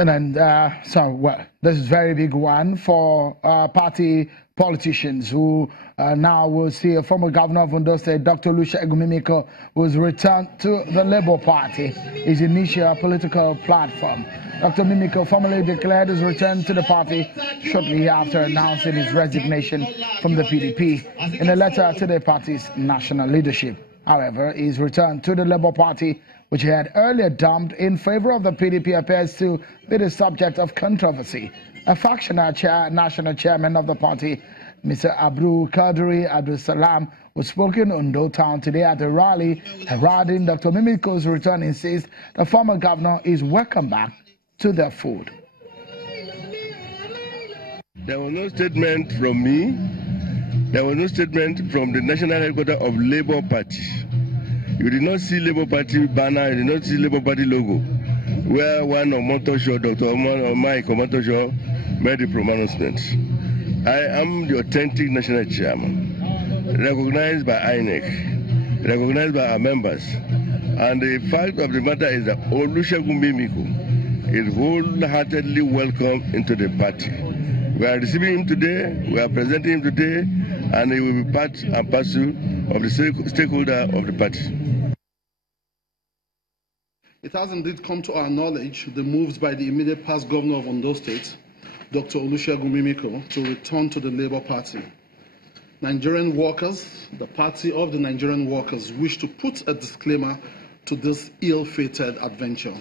And well, this is a very big one for party politicians who now will see a former governor of Ondo State, Dr. Soyebi Mimiko, who has returned to the Labour Party, his initial political platform. Dr. Mimiko formally declared his return to the party shortly after announcing his resignation from the PDP in a letter to the party's national leadership. However, his return to the Labour Party, which he had earlier dumped in favor of the PDP, appears to be the subject of controversy. A factional national chairman of the party, Mr. Abdul Kadri Abdul Salam, who spoke in Ondo Town today at a rally heralding Dr. Mimiko's return, insists the former governor is welcome back to their fold. There was no statement from me. There was no statement from the national headquarters of Labour Party. You did not see Labour Party banner, you did not see Labour Party logo, where one of Motoshaw, Dr. Mike Motoshaw, made the pronouncement. I am the authentic national chairman, recognized by INEC, recognized by our members. And the fact of the matter is that Olusegun Mimiko is wholeheartedly welcome into the party. We are receiving him today, we are presenting him today, and he will be part and parcel of the stakeholder of the party. It has indeed come to our knowledge the moves by the immediate past governor of Ondo State, Dr. Soyebi Mimiko, to return to the Labour Party. Nigerian workers, the party of the Nigerian workers, wish to put a disclaimer to this ill-fated adventure.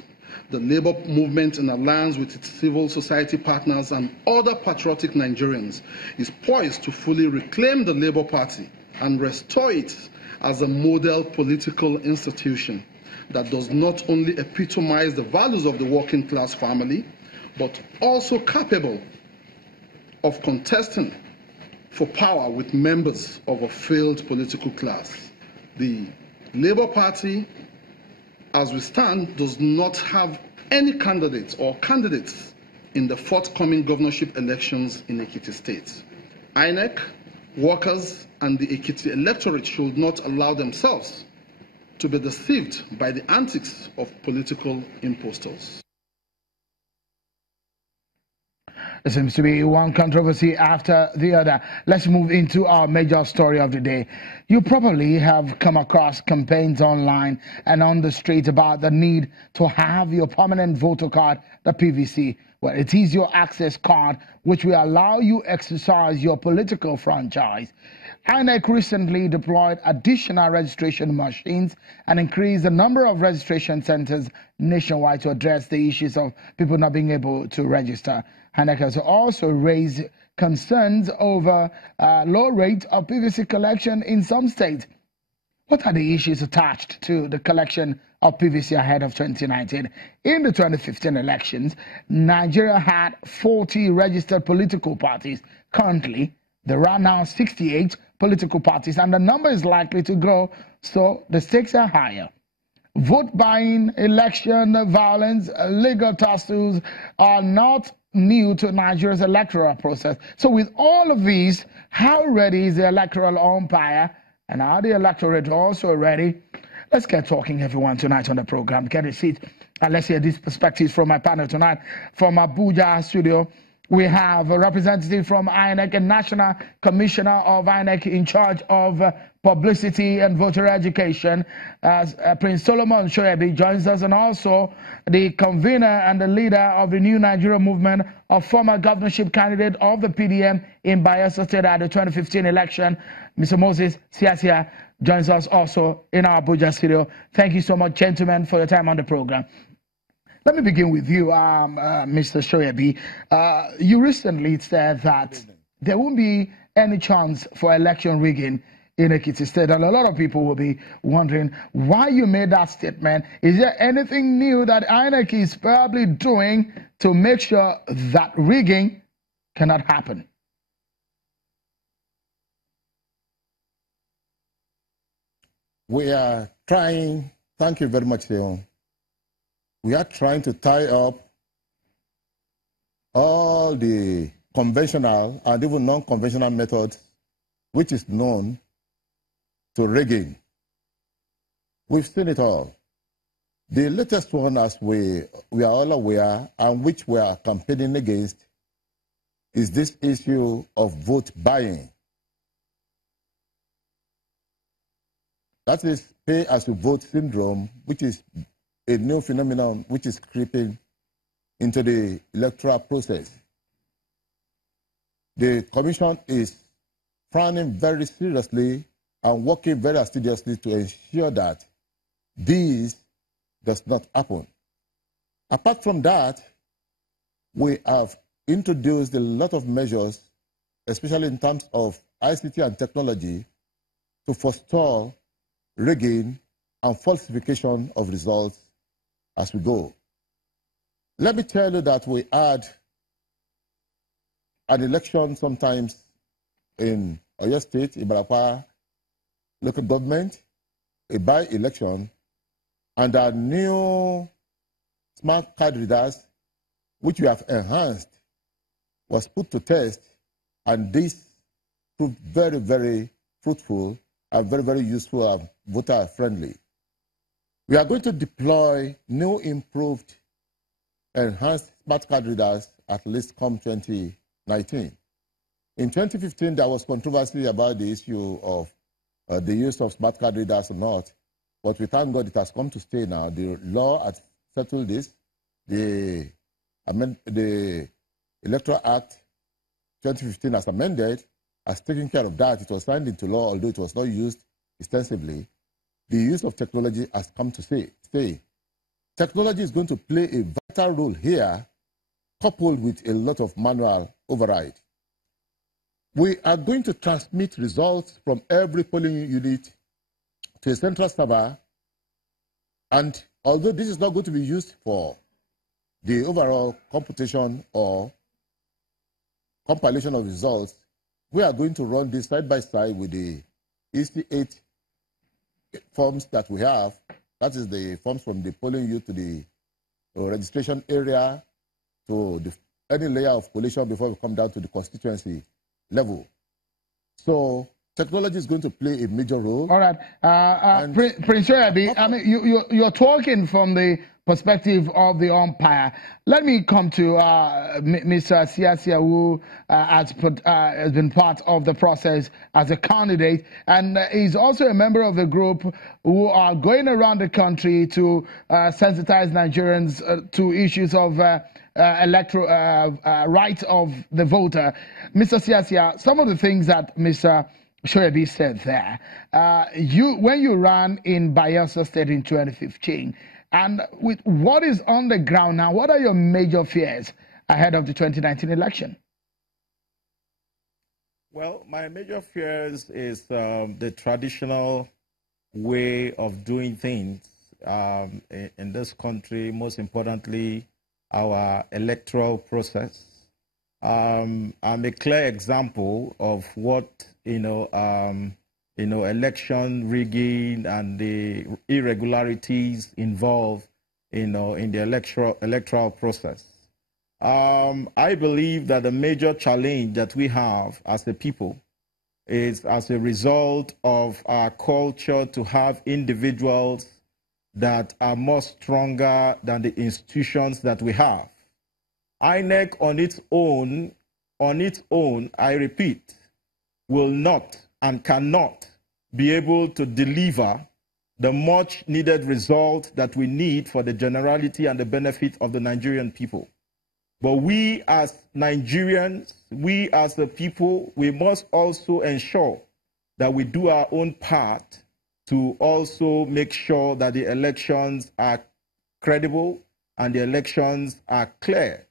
The Labour movement, in alliance with its civil society partners and other patriotic Nigerians, is poised to fully reclaim the Labour Party and restore it as a model political institution that does not only epitomize the values of the working class family, but also capable of contesting for power with members of a failed political class. The Labour Party, as we stand, does not have any candidates or candidates in the forthcoming governorship elections in Ekiti State. INEC, workers, and the Ekiti electorate should not allow themselves to be deceived by the antics of political impostors. There seems to be one controversy after the other. Let's move into our major story of the day. You probably have come across campaigns online and on the street about the need to have your permanent voter card, the PVC. Well, it is your access card which will allow you exercise your political franchise. INEC recently deployed additional registration machines and increased the number of registration centers nationwide to address the issues of people not being able to register. INEC has also raised concerns over low rate of PVC collection in some states. What are the issues attached to the collection of PVC ahead of 2019? In the 2015 elections, Nigeria had 40 registered political parties. Currently, there are now 68 political parties, and the number is likely to grow, so the stakes are higher. Vote buying, election violence, legal tussles are not new to Nigeria's electoral process. So with all of these, how ready is the electoral umpire, and are the electorate also ready? Let's get talking, everyone, tonight on the program. Get a seat and let's hear these perspectives from my panel tonight. From Abuja studio, we have a representative from INEC, a National Commissioner of INEC in charge of publicity and voter education. Prince Solomon Soyebi joins us, and also the convener and the leader of the New Nigeria movement, a former governorship candidate of the PDM in Bayelsa State at the 2015 election, Mr. Moses Siasia, joins us also in our Abuja studio. Thank you so much, gentlemen, for your time on the program. Let me begin with you, Mr. Soyebi. You recently said that there won't be any chance for election rigging in Ekiti State, and a lot of people will be wondering why you made that statement. Is there anything new that INEC is probably doing to make sure that rigging cannot happen? We are trying, thank you very much, Leon. We are trying to tie up all the conventional and even non-conventional methods which is known to rigging. We've seen it all. The latest one, as we are all aware, and which we are campaigning against, is this issue of vote buying. That is pay as you vote syndrome, which is a new phenomenon which is creeping into the electoral process. The Commission is frowning very seriously and working very assiduously to ensure that this does not happen. Apart from that, we have introduced a lot of measures, especially in terms of ICT and technology, to forestall rigging and falsification of results as we go. Let me tell you that we had an election sometimes in Oyo State, Ibarapa local government, a by-election, and our new smart card readers, which we have enhanced, was put to test, and this proved very, very fruitful and very, very useful and voter-friendly. We are going to deploy new improved, enhanced smart card readers at least come 2019. In 2015, there was controversy about the issue of the use of smart card readers or not, but we thank God it has come to stay now. The law has settled this. The Electoral Act 2015 as amended has taken care of that. It was signed into law, although it was not used extensively. The use of technology has come to stay. Technology is going to play a vital role here, coupled with a lot of manual override. We are going to transmit results from every polling unit to a central server, and although this is not going to be used for the overall computation or compilation of results, we are going to run this side by side with the EC8 forms that we have. That is the forms from the polling unit to the registration area to any layer of collation before we come down to the constituency level. So technology is going to play a major role. All right. Prince Soyebi, I mean, you're talking from the perspective of the umpire. Let me come to Mr. Siasia, who has been part of the process as a candidate, and is also a member of the group who are going around the country to sensitize Nigerians to issues of electoral rights of the voter. Mr. Siasia, some of the things that Mr. Soyebi said there, when you ran in Bayelsa State in 2015, and with what is on the ground now, what are your major fears ahead of the 2019 election? Well, my major fears is the traditional way of doing things in this country, most importantly, our electoral process. I'm a clear example of what, election rigging and the irregularities involved, in the electoral process. I believe that the major challenge that we have as a people is as a result of our culture to have individuals that are more stronger than the institutions that we have. INEC on its own, I repeat, will not and cannot be able to deliver the much needed result that we need for the generality and the benefit of the Nigerian people. But we as Nigerians, we as the people, we must also ensure that we do our own part to also make sure that the elections are credible and the elections are clear.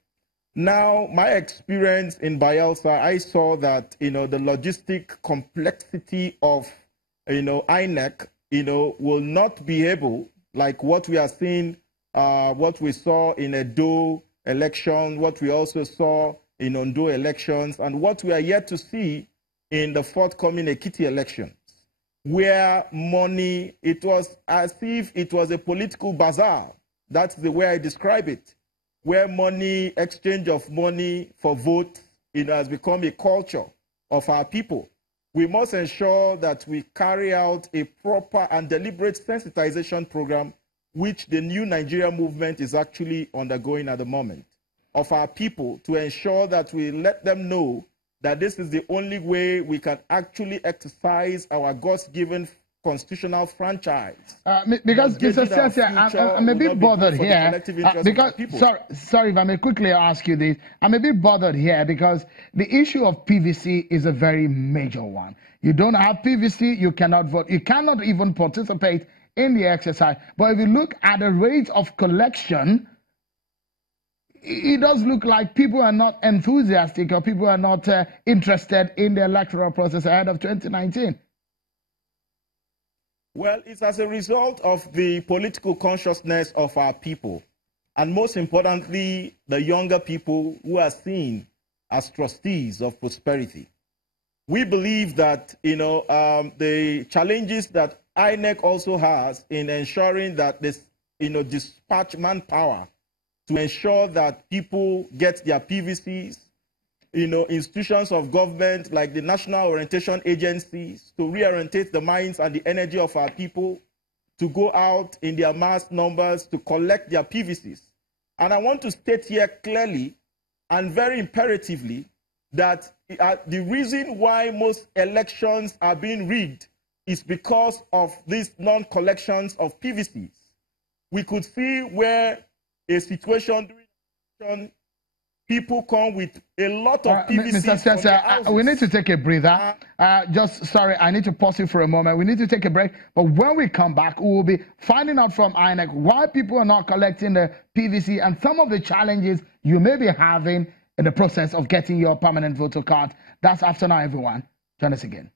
Now, my experience in Bayelsa, I saw that, the logistic complexity of, INEC, will not be able, like what we are seeing, what we saw in Edo election, what we also saw in Ondo elections, and what we are yet to see in the forthcoming Ekiti elections, where money, it was as if it was a political bazaar. That's the way I describe it, where money, exchange of money for vote, has become a culture of our people. We must ensure that we carry out a proper and deliberate sensitization program which the new Nigeria movement is actually undergoing at the moment, of our people, to ensure that we let them know that this is the only way we can actually exercise our God-given constitutional franchise. Because Mr. Sese, I'm a bit bothered here. Because sorry, if I may quickly ask you this, I'm a bit bothered here because the issue of PVC is a very major one. You don't have PVC, you cannot vote. You cannot even participate in the exercise. But if you look at the rate of collection, it does look like people are not enthusiastic or people are not interested in the electoral process ahead of 2019. Well, it's as a result of the political consciousness of our people, and most importantly, the younger people who are seen as trustees of prosperity. We believe that, the challenges that INEC also has in ensuring that this, dispatch manpower to ensure that people get their PVCs, institutions of government like the national orientation agencies to reorientate the minds and the energy of our people to go out in their mass numbers to collect their PVCs. And I want to state here clearly and very imperatively that the reason why most elections are being rigged is because of these non-collections of PVCs. We could see where a situation during people come with a lot of PVCs. Mr. Sese, we need to take a breather. Sorry, I need to pause you for a moment. We need to take a break. But when we come back, we will be finding out from INEC why people are not collecting the PVC and some of the challenges you may be having in the process of getting your permanent voter card. That's after now, everyone. Join us again.